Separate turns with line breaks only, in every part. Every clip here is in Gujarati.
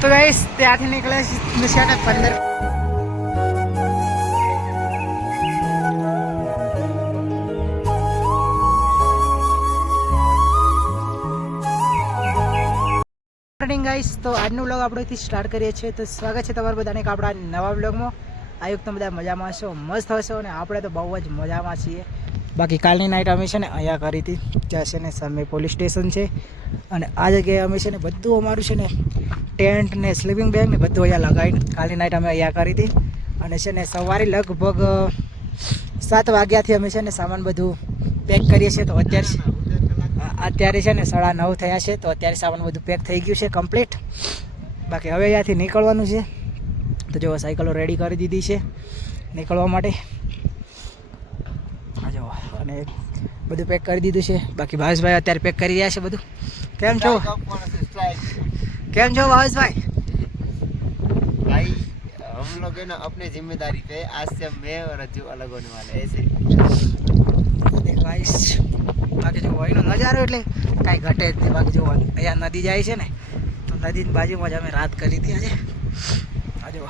તો ગાઈસ ત્યાંથી નીકળે નિશાને પંદર. ગાઈસ તો આજનો વ્લોગ આપણેથી સ્ટાર્ટ કરીએ છીએ. તો સ્વાગત છે તમારું બધાને આપણા નવા વ્લોગમાં આયુક તમે બધા મજામાં હશો, મસ્ત હશો અને આપણે તો બહુ જ મજામાં છીએ. બાકી કાલની નાઇટ અમે છે ને અહીંયા કરી હતી ત્યાં છે ને સામે પોલીસ સ્ટેશન છે. અને આ જગ્યાએ અમે છે ને બધું અમારું છે ને ટેન્ટ ને સ્લીપિંગ બેગ ને બધું અહીંયા લગાવીને કાલની નાઇટ અમે અહીંયા કરી હતી. અને છે ને સવારે લગભગ સાત વાગ્યાથી અમે છે ને સામાન બધું પેક કરીએ છીએ. તો અત્યારે અત્યારે છે ને સાડા નવ થયા છે, તો અત્યારે સામાન બધું પેક થઈ ગયું છે કમ્પ્લીટ બાકી હવે અહીંયાથી નીકળવાનું છે. તો જો સાયકલો રેડી કરી દીધી છે નીકળવા માટે આ જો અને બધું પેક કરી દીધું છે બાકી ભાવેશભાઈ અત્યારે પેક કરી રહ્યા છે બધું કેમ છો કેમ છો ભાવેશભાઈ
भाई हम लोग है ना अपने जिम्मेदारी पे आज से मैं और रज्जू अलग होने वाले हैं ऐसे
દેખ ગાઈસ બાકી જો અહીંનો નજારો એટલે કાંઈ ઘટે જ નહીં બાકી જો અહીંયા નદી જાય છે ને તો નદીની બાજુમાં જ અમે રાત કરી હતી આજે આ જો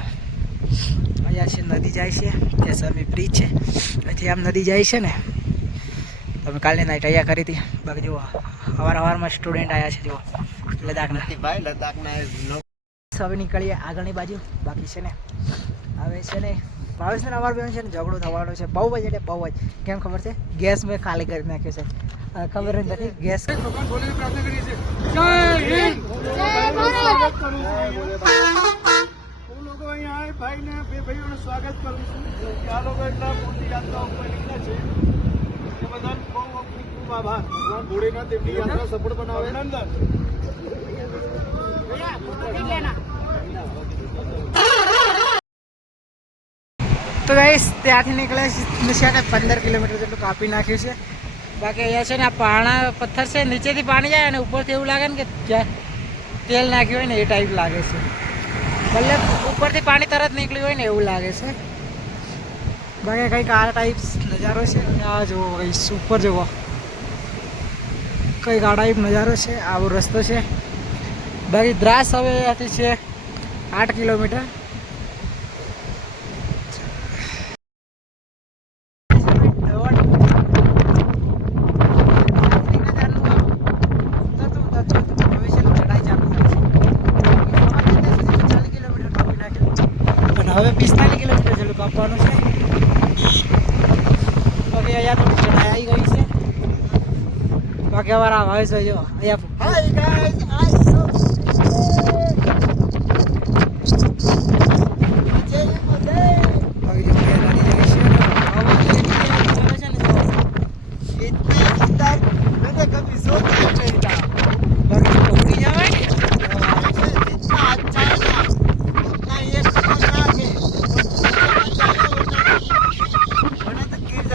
અહીંયા છે નદી જાય છે ત્યાં સામે બ્રિજ છે. અહીંથી આમ નદી જાય છે ને તમે કાલની નાઈટ અહીંયા કરી હતી. બાકી જુઓ અવાર અવારમાં સ્ટુડન્ટ આવ્યા છે જુઓ. લદ્દાખના.
નથી ભાઈ લદ્દાખના
હવે નીકળીએ આગળની બાજુ. બાકી છે ને હવે છે ને ભાવેશને અવાર બેન છે ને ઝઘડો થવાનો છે. બહુ જ એટલે બહુ જ. કેમ ખબર છે? ગેસ મેં ખાલી કરી નાખ્યો છે. ખબર જ નથી ગેસ
હું લોકો અહીંયા આય ભાઈને બે ભાઈઓનું સ્વાગત કરું છું. કે આ લોકો એટલા મોટી યાત્રા ઉપર નીકળ્યા છે. એ બધાને બહુ ખૂબ ખૂબ આભાર. ભગવાન ભોળેનાથ એમની યાત્રા સફળ બનાવે. અભિનંદન.
તો ગાઈસ ત્યાંથી નીકળે છે ને પંદર કિલોમીટર જેટલું કાપી નાખ્યું છે. બાકી અહીંયા છે ને આ પાણા પથ્થર છે નીચેથી પાણી જાય અને ઉપરથી એવું લાગે ને કે તેલ નાખ્યું હોય ને એ ટાઈપ લાગે છે. મતલબ ઉપરથી પાણી તરત નીકળ્યું હોય ને એવું લાગે છે. બાકી કંઈક આ ટાઈપ નજારો છે? અને આ જુઓ ગાઈસ ઉપર જુઓ. કંઈક આ ટાઈપ નજારો છે, આવો રસ્તો છે. બાકી દ્રાસ હવે અહીંયાથી છે આઠ કિલોમીટર અને હવે પિસ્તાલીસ કિલોમીટર જેટલું કાપવાનું છે બાકી અહીંયા થોડી ચઢાઈ આવી ગઈ છે બાકી અમારા ભાવેશ ભાઈ જો અહીંયા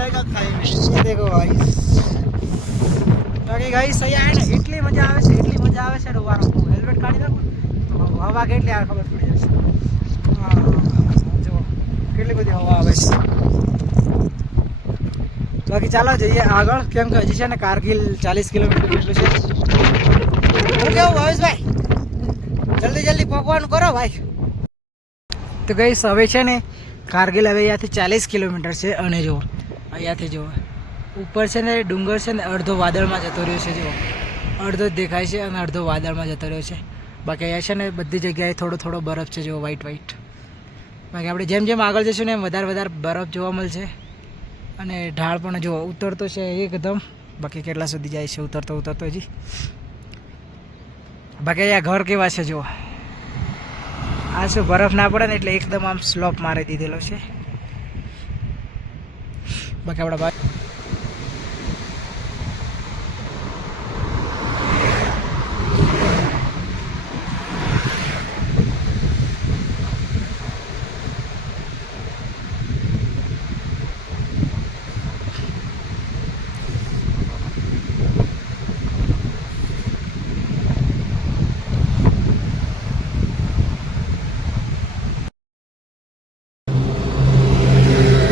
जाएगा खाई में
ये देखो गाइस બાકી ગાઈસ અહીંયા હે ને એટલી મજા આવે છે એટલી મજા આવે છે ને વારો હેલ્મેટ કાઢી નાખું તો હવા કેટલી આવે ખબર પડી જશે હા જો કેટલી બધી હવા આવે છે બાકી ચાલો જઈએ આગળ કેમ કે હજી છે ને કારગિલ ચાલીસ કિલોમીટર જેટલું છે હું કેવું ભાવેશભાઈ જલ્દી જલ્દી પકવાનું કરો ભાઈ તો ગઈ હવે છે ને કારગિલ હવે અહીંયાથી ચાલીસ કિલોમીટર છે અને જો અહીંયાથી જુઓ. ઉપર છે ને, ડુંગર છે ને, અડધો વાદળમાં જતો રહ્યો છે, જુઓ. અડધો જ દેખાય છે અને અડધો વાદળમાં જતો રહ્યો છે. બાકી અહીંયા છે ને, બધી જગ્યાએ થોડો થોડો બરફ છે, જુઓ વ્હાઈટ વ્હાઈટ બાકી આપણે જેમ જેમ આગળ જઈશું ને એમ વધારે વધારે બરફ જોવા મળશે. અને ઢાળ પણ, જુઓ, ઉતરતો છે એકદમ. બાકી કેટલા સુધી જાય છે, ઉતરતો ઉતરતો હજી. બાકી અહીંયા ઘર કેવા છે, જુઓ. આ શું, બરફ ના પડે ને, એટલે એકદમ આમ સ્લોપ મારી દીધેલો છે. બાકી આપણા બા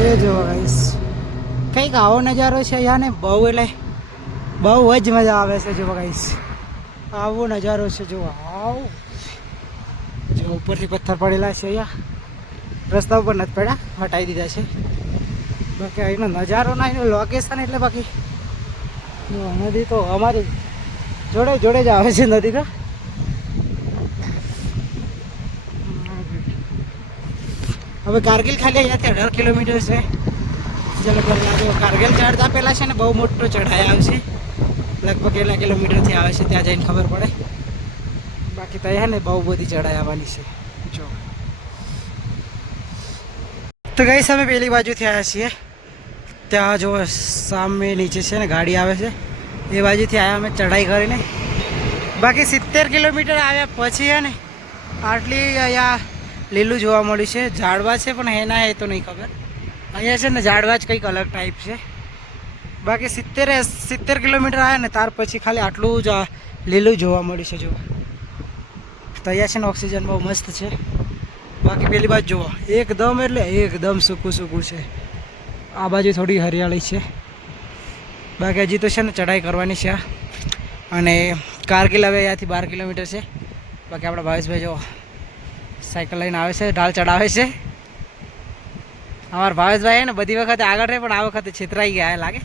એ જો ગાઈસ કંઈક આવો નજારો છે અહીંયા ને? બહુ એટલે બહુ જ મજા આવે છે જો ગાઈસ આવો નજારો છે જો, આવો. જો ઉપરથી પથ્થર પડેલા છે અહીંયા રસ્તા ઉપર નથી પડ્યા હટાવી દીધા છે. બાકી અહીંનો નજારો ના, એનું લોકેશન એટલે બાકી. નદી તો અમારી જોડે જોડે જ આવે છે નદી તો. હવે કારગિલ ખાલી અહીંયાથી અઢાર કિલોમીટર છે. પહેલાં જો કારગિલ ચઢતા પહેલાં છે ને બહુ મોટો ચઢાઈ આવશે. લગભગ કેટલા કિલોમીટરથી આવે છે ત્યાં જઈને ખબર પડે. બાકી તો અહીંયા ને બહુ બધી ચઢાઈ આવવાની છે. જો. તો ગઈ અમે પેલી બાજુથી આવ્યા છીએ. ત્યાં જો સામે નીચે છે ને ગાડી આવે છે. એ બાજુથી આવ્યા અમે ચઢાઈ કરીને. બાકી સિત્તેર કિલોમીટર આવ્યા પછી હે ને, આટલી અહીંયા લીલું જોવા મળ્યું છે. ઝાડવા છે પણ એના એ તો નહીં ખબર. અહીંયા છે ને ઝાડવા જ કંઈક અલગ ટાઈપ છે. બાકી સિત્તેર સિત્તેર કિલોમીટર આવ્યા ને ત્યાર પછી ખાલી આટલું જ લીલું જોવા મળ્યું છે જો તો અહીંયા છે ને ઓક્સિજન બહુ મસ્ત છે. બાકી પેલી બાજુ જુઓ. એકદમ એટલે એકદમ સૂકું સૂકું છે. આ બાજુ થોડી હરિયાળી છે. બાકી હજી તો છે ને ચઢાઈ કરવાની છે. અને કારગિલ હવે અહીંયાથી બાર કિલોમીટર છે. બાકી આપણા ભાવેશભાઈ જો સાયકલ લઈને આવે છે ઢાળ ચડાવે છે. અમારા ભાવેશભાઈ ને બધી વખતે આગળ રહે પણ આ વખતે છેતરાઈ ગયા લાગે?